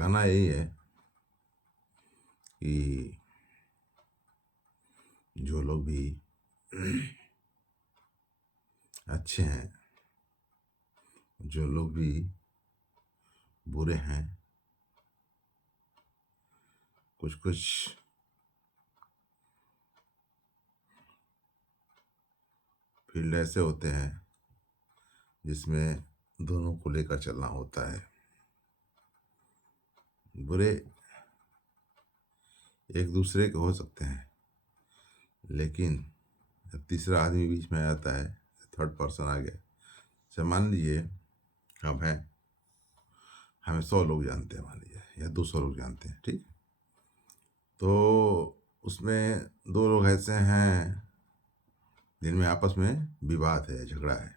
कहना यही है कि जो लोग भी अच्छे हैं, जो लोग भी बुरे हैं, कुछ कुछ फील्ड ऐसे होते हैं जिसमें दोनों को लेकर चलना होता है। बुरे एक दूसरे के हो सकते हैं, लेकिन जब तीसरा आदमी बीच में आता है, थर्ड पर्सन आ गया, जैसे मान लीजिए हम हैं, हमें 100 लोग जानते हैं, मान लीजिए, या 200 लोग जानते हैं, ठीक। तो उसमें 2 लोग ऐसे हैं जिनमें आपस में विवाद है, झगड़ा है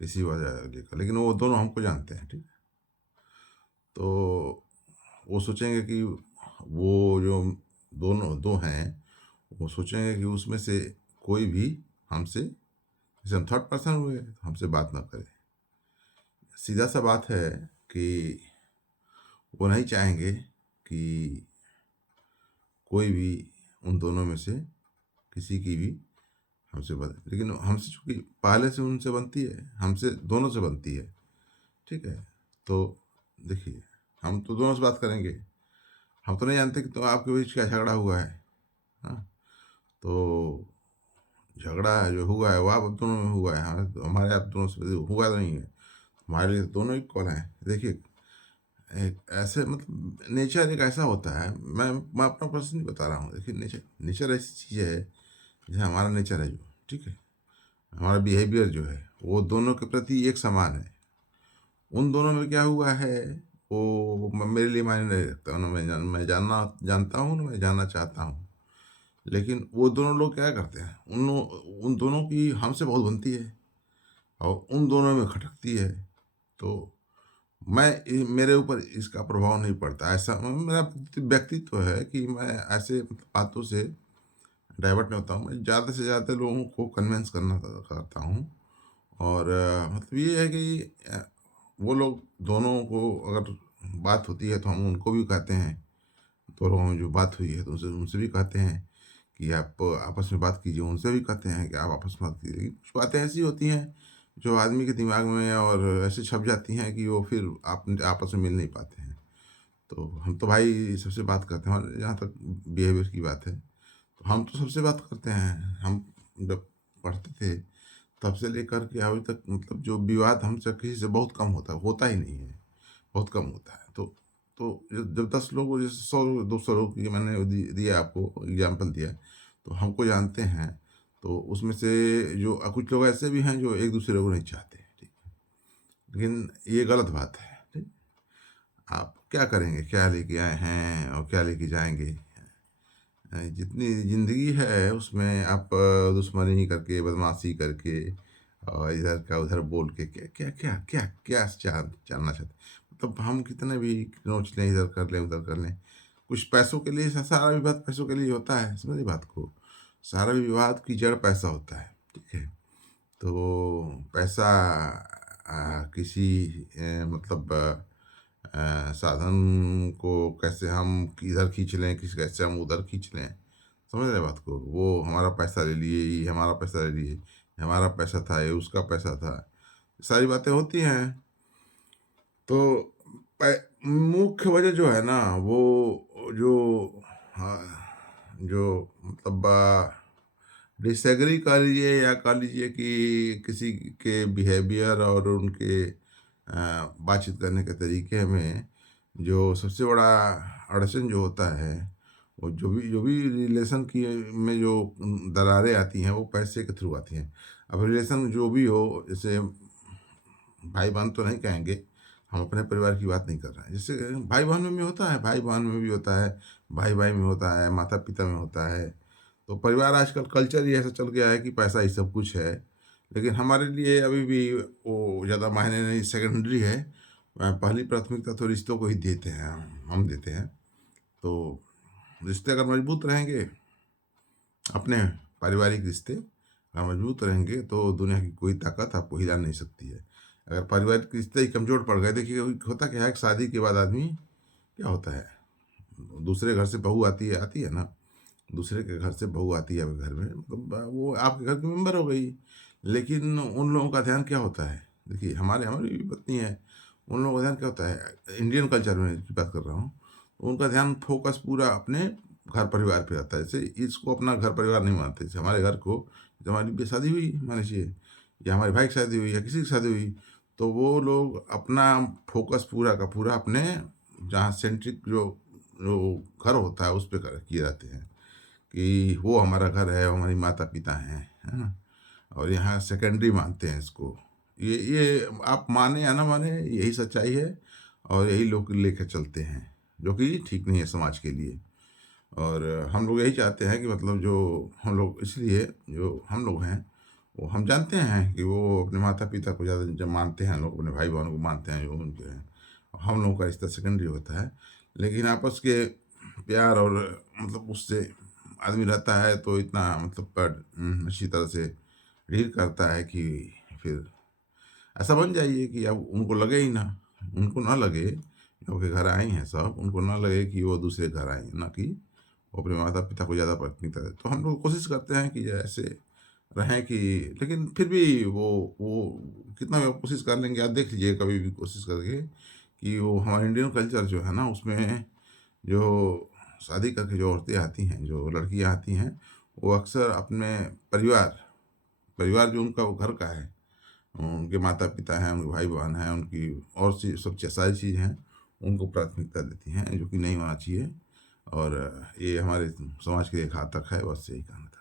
किसी वजह लेकर, लेकिन वो दोनों हमको जानते हैं, ठीक। तो वो सोचेंगे कि वो जो दोनों दो हैं, वो सोचेंगे कि उसमें से कोई भी हमसे, जैसे हम थर्ड पर्सन हुए, तो हमसे बात ना करे। सीधा सा बात है कि वो नहीं चाहेंगे कि कोई भी उन दोनों में से किसी की भी हमसे बात, लेकिन हमसे चूंकि पहले से उनसे बनती है, हमसे दोनों से बनती है, ठीक है। तो देखिए, हम तो दोनों से बात करेंगे, हम तो नहीं जानते कि तो आपके बीच क्या झगड़ा हुआ है। हाँ, तो झगड़ा जो हुआ है वो आप दोनों में हुआ है, हमारे आप दोनों से हुआ तो नहीं है। हमारे लिए दोनों ही कौन है। देखिए, एक ऐसे मतलब नेचर एक ऐसा होता है, मैं अपना पर्सन नहीं बता रहा हूँ। देखिए, नेचर नेचर ऐसी चीज़ है, जैसे हमारा नेचर है जो, ठीक है, हमारा बिहेवियर जो है वो दोनों के प्रति एक समान है। उन दोनों में क्या हुआ है वो मेरे लिए मायने नहीं रखता, ना मैं जानता हूँ, ना मैं जानना चाहता हूँ। लेकिन वो दोनों लोग क्या करते हैं, उन दोनों की हमसे बहुत बनती है और उन दोनों में खटकती है। तो मेरे ऊपर इसका प्रभाव नहीं पड़ता। ऐसा मेरा व्यक्तित्व है कि मैं ऐसे बातों से डाइवर्ट नहीं होता हूँ। मैं ज़्यादा से ज़्यादा लोगों को कन्विंस करता हूँ। और मतलब ये है कि वो लोग दोनों को अगर बात होती है तो हम उनको भी कहते हैं, तो लोगों में जो बात हुई है तो उनसे उनसे भी कहते हैं कि आप आपस में बात कीजिए, उनसे भी कहते हैं कि आप आपस में बात कीजिए। लेकिन कुछ बातें ऐसी होती हैं जो आदमी के दिमाग में और ऐसे छप जाती हैं कि वो फिर आप आपस में मिल नहीं पाते हैं। तो हम तो भाई सबसे बात करते हैं, और जहाँ तक बिहेवियर की बात है तो हम तो सबसे बात करते हैं। हम जब पढ़ते थे तब से लेकर के अभी तक, मतलब जो विवाद हमसे किसी से बहुत कम होता ही नहीं है, बहुत कम होता है। तो जब 10 लोग, जैसे 100 लोग, 200 लोग की मैंने दिया आपको एग्जाम्पल दिया, तो हमको जानते हैं। तो उसमें से जो कुछ लोग ऐसे भी हैं जो एक दूसरे को नहीं चाहते, ठीक। लेकिन ये गलत बात है, ठीक। आप क्या करेंगे, क्या लेके आए हैं और क्या लेके जाएंगे। जितनी ज़िंदगी है उसमें आप दुश्मनी ही करके, बदमाशी करके और इधर का उधर बोल के क्या क्या क्या क्या क्या जानना चाहते हैं। मतलब हम कितने भी नोच लें, इधर कर लें उधर कर लें, कुछ पैसों के लिए, सारा विवाद पैसों के लिए होता है, समझिए बात को। सारा विवाद की जड़ पैसा होता है, ठीक है। तो पैसा किसी मतलब साधन को कैसे हम इधर खींच लें, किस कैसे हम उधर खींच लें, समझ रहे बात को। वो हमारा पैसा ले लिए, ये हमारा पैसा ले लिए, ये हमारा पैसा था, ये उसका पैसा था, सारी बातें होती हैं। तो मुख्य वजह जो है ना, वो जो जो मतलब डिसएग्री कर लीजिए या कह लीजिए कि किसी के बिहेवियर और उनके बातचीत करने के तरीके में जो सबसे बड़ा अड़चन जो होता है, वो जो भी रिलेशन की में जो दरारें आती हैं वो पैसे के थ्रू आती हैं। अब रिलेशन जो भी हो, जैसे भाई बहन तो नहीं कहेंगे, हम अपने परिवार की बात नहीं कर रहे हैं। जैसे भाई बहन में भी होता है, भाई बहन में भी होता है, भाई भाई में होता है, माता पिता में होता है। तो परिवार आजकल कल्चर ही ऐसा चल गया है कि पैसा ही सब कुछ है। लेकिन हमारे लिए अभी भी वो ज़्यादा मायने नहीं, सेकेंडरी है। पहली प्राथमिकता तो रिश्तों को ही देते हैं, हम देते हैं। तो रिश्ते अगर मजबूत रहेंगे, अपने पारिवारिक रिश्ते अगर मजबूत रहेंगे, तो दुनिया की कोई ताकत आपको हिला नहीं सकती है। अगर पारिवारिक रिश्ते ही कमज़ोर पड़ गए, देखिए होता क्या है कि शादी के बाद आदमी क्या होता है, दूसरे घर से बहू आती है ना, दूसरे के घर से बहू आती है आपके घर में, मतलब वो आपके घर की मेंबर हो गई। लेकिन उन लोगों का ध्यान क्या होता है, देखिए हमारी भी पत्नी है, उन लोगों का ध्यान क्या होता है, इंडियन कल्चर में की बात कर रहा हूँ, उनका ध्यान फोकस पूरा अपने घर परिवार पे रहता है। जैसे इसको अपना घर परिवार नहीं मानते, जैसे हमारे घर को, जब हमारी भी शादी हुई मान लीजिए, या हमारे भाई की शादी हुई या किसी की शादी हुई, तो वो लोग अपना फोकस पूरा का पूरा अपने जहाँ सेंट्रिक जो जो घर होता है उस पर किए रहते हैं कि वो हमारा घर है, हमारी माता पिता हैं, है ना, और यहाँ सेकेंडरी मानते हैं इसको। ये आप माने या ना माने, यही सच्चाई है और यही लोग लेकर चलते हैं, जो कि ठीक नहीं है समाज के लिए। और हम लोग यही चाहते हैं कि मतलब जो हम लोग, इसलिए जो हम लोग हैं वो हम जानते हैं कि वो अपने माता पिता को ज़्यादा जब मानते हैं, लोग अपने भाई बहनों को मानते हैं जो उनके हैं, हम लोगों का रिश्ता सेकेंडरी होता है। लेकिन आपस के प्यार और मतलब उससे आदमी रहता है तो इतना मतलब अच्छी तरह से डील करता है कि फिर ऐसा बन जाइए कि अब उनको लगे ही ना, उनको ना लगे जो आपके घर आई हैं सब, उनको ना लगे कि वो दूसरे घर आई हैं, ना कि वो अपने माता पिता को ज़्यादा प्राथमिकता दें। तो हम लोग कोशिश करते हैं कि ऐसे रहें कि, लेकिन फिर भी वो कितना भी आप कोशिश कर लेंगे, आप देख लीजिए कभी भी कोशिश करके कि वो हमारा इंडियन कल्चर जो है ना, उसमें जो शादी करके जो औरतें आती हैं, जो लड़कियां आती हैं, वो अक्सर अपने परिवार परिवार जो उनका वो घर का है, उनके माता पिता हैं, उनके भाई बहन हैं, उनकी और सी सब सारी चीज़ हैं, उनको प्राथमिकता देती हैं, जो कि नहीं होना चाहिए। और ये हमारे समाज के लिए घातक है, बस यही कहना था।